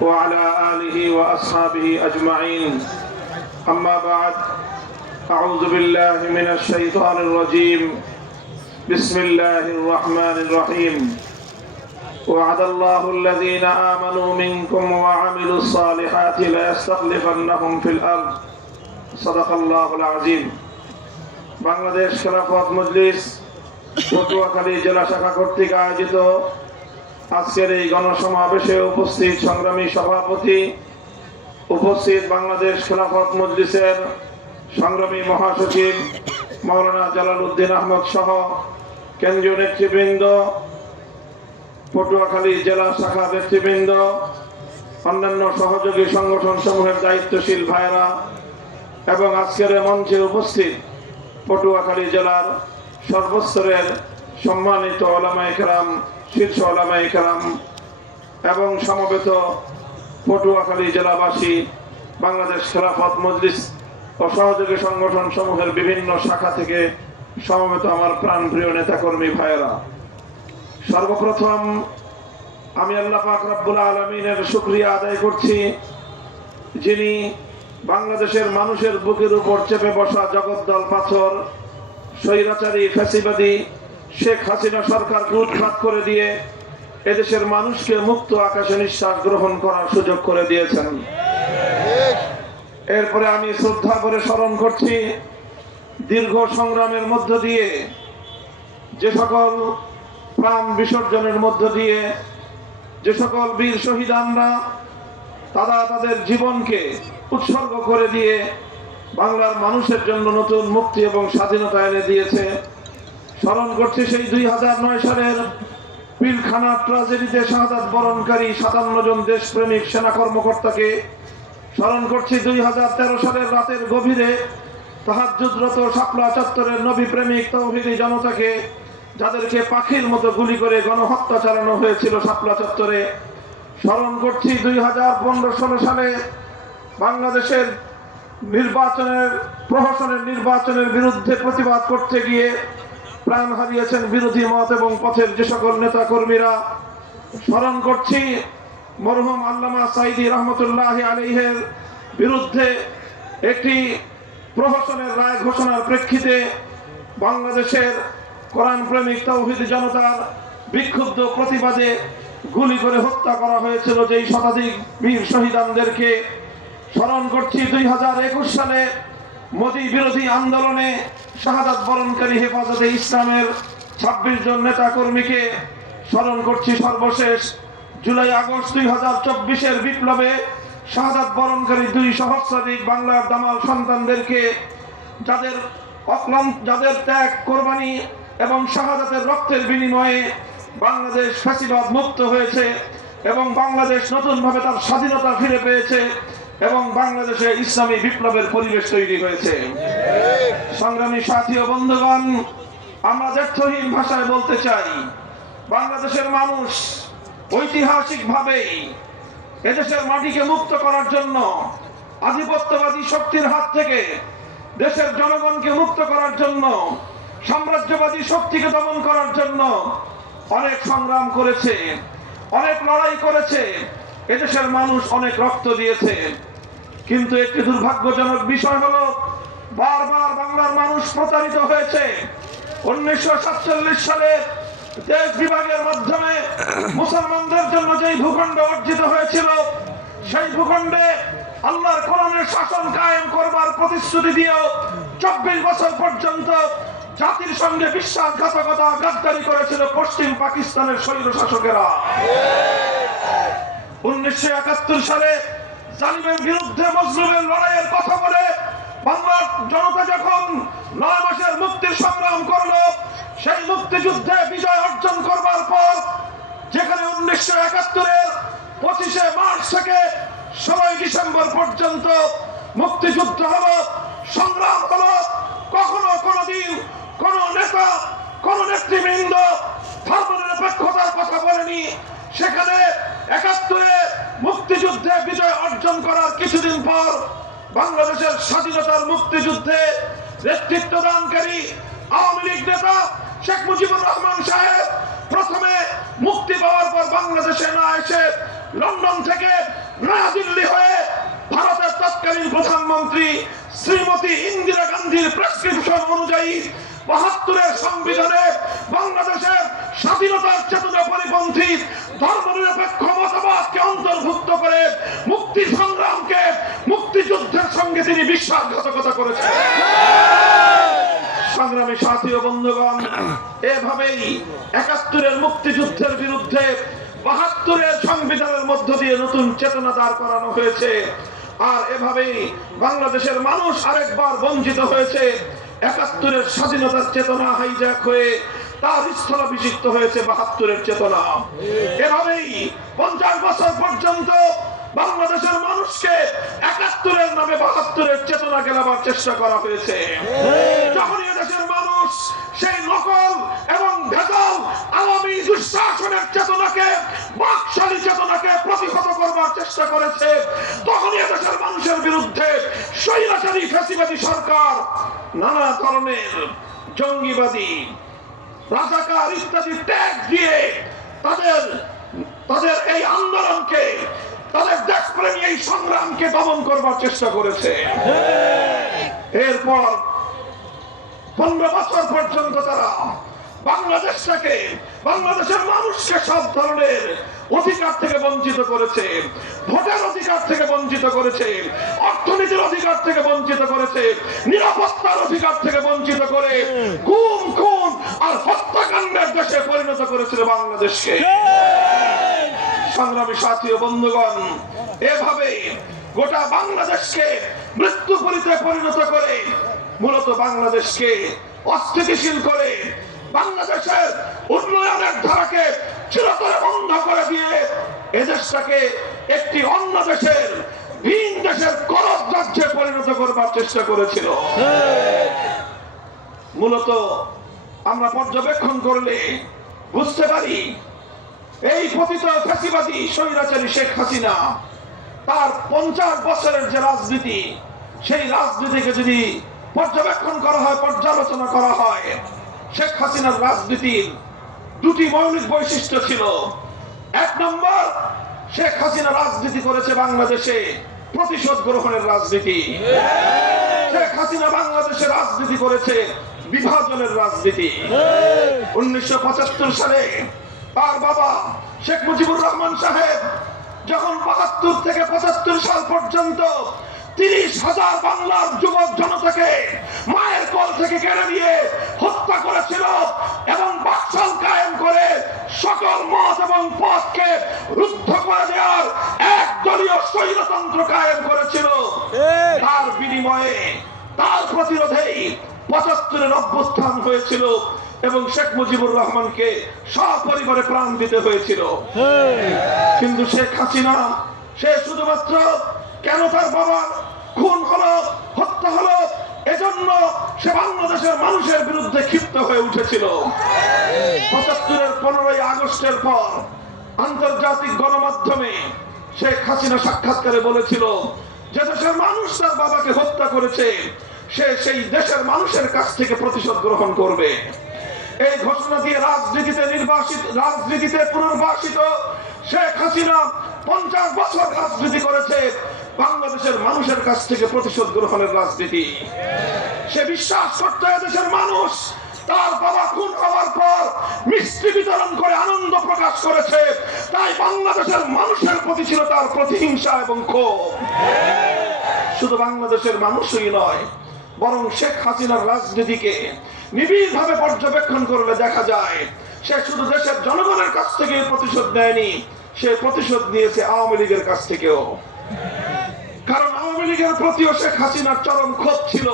وعلى آله وأصحابه أجمعين أما بعد أعوذ بالله من الشيطان الرجيم بسم الله الرحمن الرحيم وعد الله الذين آمنوا منكم وعملوا الصالحات ليستخلفنهم في الأرض صدق الله العظيم বাংলাদেশ খেলাফত মজলিস পটুয়াখালী জেলা শাখা কর্তৃক আয়োজিত আজকের এই গণসমাবেশে উপস্থিত সংগ্রামী সভাপতি, উপস্থিত বাংলাদেশ খেলাফত মজলিসের সংগ্রামী মহাসচিব মৌলানা জালাল উদ্দিন আহমদ সহ কেন্দ্রীয় নেতৃবৃন্দ, পটুয়াখালী জেলা শাখা ব্যক্তিবৃন্দ অন্যান্য সহযোগী সংগঠন সমূহের দায়িত্বশীল ভাইরা এবং আজকের মঞ্চে উপস্থিত পটুয়াখালী জেলার সর্বস্তরের সম্মানিত ওলামাই কেরাম শীর্ষ ওলামাই কেরাম এবং সমবেত পটুয়াখালী জেলাবাসী, বাংলাদেশ খেলাফত মজলিস ও সহযোগী সংগঠন সমূহের বিভিন্ন শাখা থেকে সমবেত আমার প্রাণপ্রিয় নেতাকর্মী ভাইয়েরা। সর্বপ্রথম আমি আল্লাহ পাক রব্বুল আলমিনের শুক্রিয়া আদায় করছি, যিনি বাংলাদেশের মানুষের বুকের উপর চেপে বসা জগদ্দল পাথর, স্বৈরাচারী, ফ্যাসিবাদী শেখ হাসিনা সরকারকে উৎখাত করে দিয়ে এদেশের মানুষকে মুক্ত আকাশে নিঃশ্বাস গ্রহণ করার সুযোগ করে দিয়েছেন। এরপরে আমি শ্রদ্ধা করে স্মরণ করছি, দীর্ঘ সংগ্রামের মধ্য দিয়ে, যে সকল প্রাণ বিসর্জনের মধ্য দিয়ে, যে সকল বীর শহীদানরা তারা তাদের জীবনকে উৎসর্গ করে দিয়ে বাংলার মানুষের জন্য নতুন মুক্তি এবং স্বাধীনতা এনে দিয়েছে। স্মরণ করছি সেই দুই হাজার নয় সালের পিলখানা ট্রাজেডিতে শাহাদাত বরণকারী সাতান্ন জন দেশপ্রেমিক সেনা কর্মকর্তাকে স্মরণ করছি। দুই হাজার তেরো সালের রাতের গভীরে তাহাজুদ্রত শাপলা চত্বরের নবী প্রেমিক তৌহিদি জনতাকে, যাদেরকে পাখির মতো গুলি করে গণহত্যা চালানো হয়েছিল শাপলা চত্বরে, স্মরণ করছি দুই হাজার পনেরো ষোলো সালে বাংলাদেশের নির্বাচনের, প্রহসনের নির্বাচনের বিরুদ্ধে প্রতিবাদ করতে গিয়ে প্রাণ হারিয়েছেন বিরোধী মত এবং পথের যে সকল নেতা কর্মীরা স্মরণ করছি, মরহুম আল্লামা সাইদি রহমতুল্লাহ আলিহের বিরুদ্ধে একটি প্রহসনের রায় ঘোষণার প্রেক্ষিতে বাংলাদেশের কোরআন প্রেমিক তৌহিদ জনতার বিক্ষুব্ধ প্রতিবাদে গুলি করে হত্যা করা হয়েছিল যেই শতাধিক বীর শহীদানদেরকে। স্মরণ করছি, দুই হাজার একুশ সালে মোদী বিরোধী আন্দোলনে শাহাদাত বরণকারী হেফাজতে ইসলামের ছাব্বিশ জন নেতা কর্মীকে স্মরণ করছি সর্বশেষ। জুলাই আগস্ট দুই হাজার চব্বিশের বিপ্লবে শাহাদাত বরণকারী দুই সহস্রাধিক বাংলার দামাল সন্তানদেরকে যাদের অক্লান্ত যাদের ত্যাগ, কোরবানি এবং শাহাদাতের রক্তের বিনিময়ে বাংলাদেশ ফ্যাসিবাদ মুক্ত হয়েছে এবং বাংলাদেশ নতুনভাবে তার স্বাধীনতা ফিরে পেয়েছে। এবং বাংলাদেশে ইসলামী বিপ্লবের পরিবেশ তৈরি হয়েছে। সংগ্রামী সাথী ও বন্ধুগণ, আমরা দ্ব্যর্থহীন ভাষায় বলতে চাই, বাংলাদেশের মানুষ ঐতিহাসিকভাবেই এদেশের মাটিকে মুক্ত করার জন্য আধিপত্যবাদী শক্তির হাত থেকে দেশের জনগণকে মুক্ত করার জন্য, সাম্রাজ্যবাদী শক্তিকে দমন করার জন্য অনেক সংগ্রাম করেছে, অনেক লড়াই করেছে। এদেশের মানুষ অনেক রক্ত দিয়েছে। কিন্তু একটি দুর্ভাগ্যজনক বিষয় হলো, বারবার বাংলার মানুষ প্রতারিত হয়েছে। উনিশশো সাতচল্লিশ সালে দেশ বিভাগের মাধ্যমে মুসলমানদের জন্য যেই ভূখণ্ড অর্জিত হয়েছিল, সেই ভূখণ্ডে আল্লাহর কোরআনের শাসন কায়েম করবার প্রতিশ্রুতি দিয়েও চব্বিশ বছর পর্যন্ত জাতির সঙ্গে বিশ্বাসঘাতকতা গাদ্দারি করেছিল পশ্চিম পাকিস্তানের স্বৈর শাসকেরা। উনিশশো একাত্তর সালে জালিমের বিরুদ্ধে মজলুমের লড়াইয়ের কথা বলে বাংলার জনতা যখন নয় মাসের মুক্তির সংগ্রাম করল, সেই মুক্তিযুদ্ধে বিজয় অর্জন করবার পর যেখানে উনিশশো একাত্তরের পঁচিশে মার্চ থেকে ষোলোই ডিসেম্বর পর্যন্ত মুক্তিযুদ্ধ হলো, সংগ্রাম হলো, কখনো কোনোদিন কোন নেতা, কোন নেতৃবৃন্দ ধর্মনিরপেক্ষতার কথা বলেনি। সেখানে একাত্তরে মুক্তিযুদ্ধে বিজয় অর্জন করার কিছুদিন পর বাংলাদেশের স্বাধীনতার মুক্তিযুদ্ধে নেতৃত্ব দানকারী আওয়ামী লীগ নেতা শেখ মুজিবুর রহমান সাহেব প্রথমে মুক্তি পাওয়ার পর বাংলাদেশে না এসে লন্ডন থেকে নয়াদিল্লি হয়ে ভারতের তৎকালীন প্রধানমন্ত্রী শ্রীমতী ইন্দিরা গান্ধীর প্রেসক্রিপশন অনুযায়ী বাহাত্তরের সংবিধানে বাংলাদেশের স্বাধীনতার চেতনা পরিপন্থী, ধর্মনিরপেক্ষ মতবাদকে অন্তর্ভুক্ত করে মুক্তি সংগ্রামকে মুক্তিযুদ্ধের সঙ্গে তিনি বিশ্বাসঘাতকতা করেছেন। সংগ্রামী সাথী ও বন্ধুগণ, এভাবেই একাত্তরের মুক্তিযুদ্ধের বিরুদ্ধে বাহাত্তরের সংবিধানের মধ্য দিয়ে নতুন চেতনা দাঁড় করানো হয়েছে। আর এভাবেই বাংলাদেশের মানুষ আরেকবার বঞ্চিত হয়েছে। একাত্তরের স্বাধীনতার চেতনা হাইজ্যাক হয়ে তার হয়েছে বাহাত্তরের চেতনা। এভাবেই পঞ্চাশ বছর পর্যন্ত বাংলাদেশের মানুষকে একাত্তরের নামে বাহাত্তরের চেতনা গেলাবার চেষ্টা করা হয়েছে। যখনই দেশের মানুষ সেই নকল এবং দুঃশাসনের চেতনাকে, বাকশালী চেতনাকে প্রতিহত করবার চেষ্টা করেছে দেশের মানুষের বিরুদ্ধে স্বৈরাচারী ফ্যাসিবাদী সরকার নানা ধরনের জঙ্গিবাদী রাজাকার ইত্যাদি ট্যাগ দিয়ে তাদের তাদের এই আন্দোলনকে, তাদের দেশপ্রেমী এই সংগ্রামকে দমন করবার চেষ্টা করেছে। এরপর পনেরো বছর পর্যন্ত তারা বাংলাদেশটাকে, বাংলাদেশের মানুষকে সব ধরনের অধিকার থেকে বঞ্চিত করেছে। ভোটের অধিকার থেকে বঞ্চিত করেছে, অর্থনীতির অধিকার থেকে বঞ্চিত করেছে, নিরাপত্তার অধিকার থেকে বঞ্চিত করে গুম খুন আর হত্যাকাণ্ডের দেশে পরিণত করেছিল বাংলাদেশকে। সংগ্রামী সাথী ও বন্ধুগণ, এভাবে গোটা বাংলাদেশকে মৃত্যুপুরীতে পরিণত করে মূলত বাংলাদেশকে অস্থিতিশীল করে বাংলাদেশের উন্নয়নের ধারাকে চিরতরে বন্ধ করে দিয়ে এদেশটাকে একটি অন্য দেশের, ভিন দেশের করজ রাজ্যে পরিণত করবার চেষ্টা করেছিল। মূলত আমরা পর্যবেক্ষণ করলে বুঝতে পারি, এই পতিত ফ্যাসিবাদী স্বৈরাচারী শেখ হাসিনা তার পঞ্চাশ বছরের যে রাজনীতি, সেই রাজনীতিকে যদি পর্যবেক্ষণ করা হয়, পর্যালোচনা করা হয়, শেখ হাসিনার রাজনীতির দুটি মৌলিক বৈশিষ্ট্য ছিল। এক নম্বর শেখ হাসিনা রাজনীতি করেছে বাংলাদেশে। প্রতিশোধ গ্রহণের রাজনীতি। শেখ হাসিনা বাংলাদেশে রাজনীতি করেছে বিভাজনের রাজনীতি। উনিশশো পঁচাত্তর সালে তার বাবা শেখ মুজিবুর রহমান সাহেব যখন বাহাত্তর থেকে পঁচাত্তর সাল পর্যন্ত তিরিশ হাজার বাংলার যুবক জনতাকে কোল থেকে কেড়ে নিয়ে হত্যা করেছিল এবং বাকশাল কায়েম করে সকল মত এবং পথকে রুদ্ধ করে দেওয়ার এক দলীয় স্বৈরতন্ত্র কায়েম করেছিল। তার বিনিময়ে তার প্রতিরোধেই পঁচাত্তরের অভ্যুত্থান হয়েছিল এবং শেখ মুজিবুর রহমানকে সপরিবারে প্রাণ দিতে হয়েছিল। কিন্তু শেখ হাসিনা সে শুধুমাত্র কেন তার বাবা খুন হলো হত্যা হলো এজন্য সে বাংলাদেশের মানুষের বিরুদ্ধে ক্ষিপ্ত হয়ে উঠেছিল। পঁচাত্তরের পনেরোই আগস্টের পর আন্তর্জাতিক গণমাধ্যমে শেখ হাসিনা সাক্ষাৎকারে বলেছিল, যে দেশের মানুষ তার বাবাকে হত্যা করেছে, সে সেই দেশের মানুষের কাছ থেকে প্রতিশোধ গ্রহণ করবে। এই ঘোষণা দিয়ে রাজনীতিতে নির্বাসিত রাজনীতিতে পুনর্বাসিত শেখ হাসিনা পঞ্চাশ বছর রাজনীতি করেছে। বাংলাদেশের মানুষের কাছ থেকে প্রতিশোধ গ্রহণের রাজনীতি। সে বিশ্বাস করতে দেশের মানুষ, তার বাবা খুন হওয়ার পর মিষ্টি বিতরণ করে আনন্দ প্রকাশ করেছে। তাই বাংলাদেশের মানুষের প্রতি ছিল তার প্রতিহিংসা এবং শুধু বাংলাদেশের মানুষই নয়, বরং শেখ হাসিনার রাজনীতিকে নিবিড় ভাবে পর্যবেক্ষণ করলে দেখা যায়, সে শুধু দেশের জনগণের কাছ থেকে প্রতিশোধ নেয়নি, সে প্রতিশোধ নিয়েছে আওয়ামী লীগের কাছ থেকেও। লীগের প্রতিও শেখ হাসিনার চরম ক্ষোভ ছিল।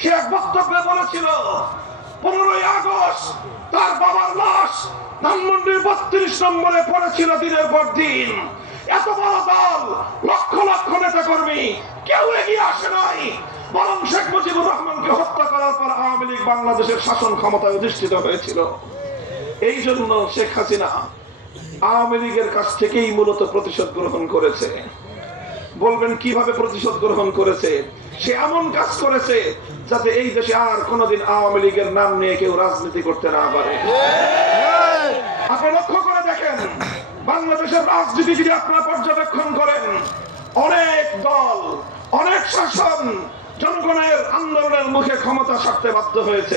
সে এক বক্তব্যে বলেছিল, পনেরোই আগস্ট তার বাবার লাশ ধানমন্ডির বত্রিশ নম্বরে পড়েছিল দিনের পর দিন। এত বড় দল, লক্ষ লক্ষ নেতা কর্মী কেউ এগিয়ে আসে নাই। বরং শেখ মুজিবুর রহমানকে হত্যা করার পর আওয়ামী লীগ বাংলাদেশের শাসন ক্ষমতায় অধিষ্ঠিত হয়েছিল। এই জন্য শেখ হাসিনা আওয়ামী লীগের কাছ থেকেই মূলত প্রতিশোধ গ্রহণ করেছে। বলবেন, কীভাবে প্রতিশোধ গ্রহণ করেছে? সে এমন কাজ করেছে যাতে এই দেশে আর কোনোদিন আওয়ামী লীগের নাম নিয়ে কেউ রাজনীতি করতে না পারে। আপনি লক্ষ্য করে দেখেন, বাংলাদেশের রাজনীতি যদি আপনারা পর্যবেক্ষণ করেন, অনেক দল, অনেক শাসন জনগণের আন্দোলনের মুখে ক্ষমতা ছাড়তে বাধ্য হয়েছে।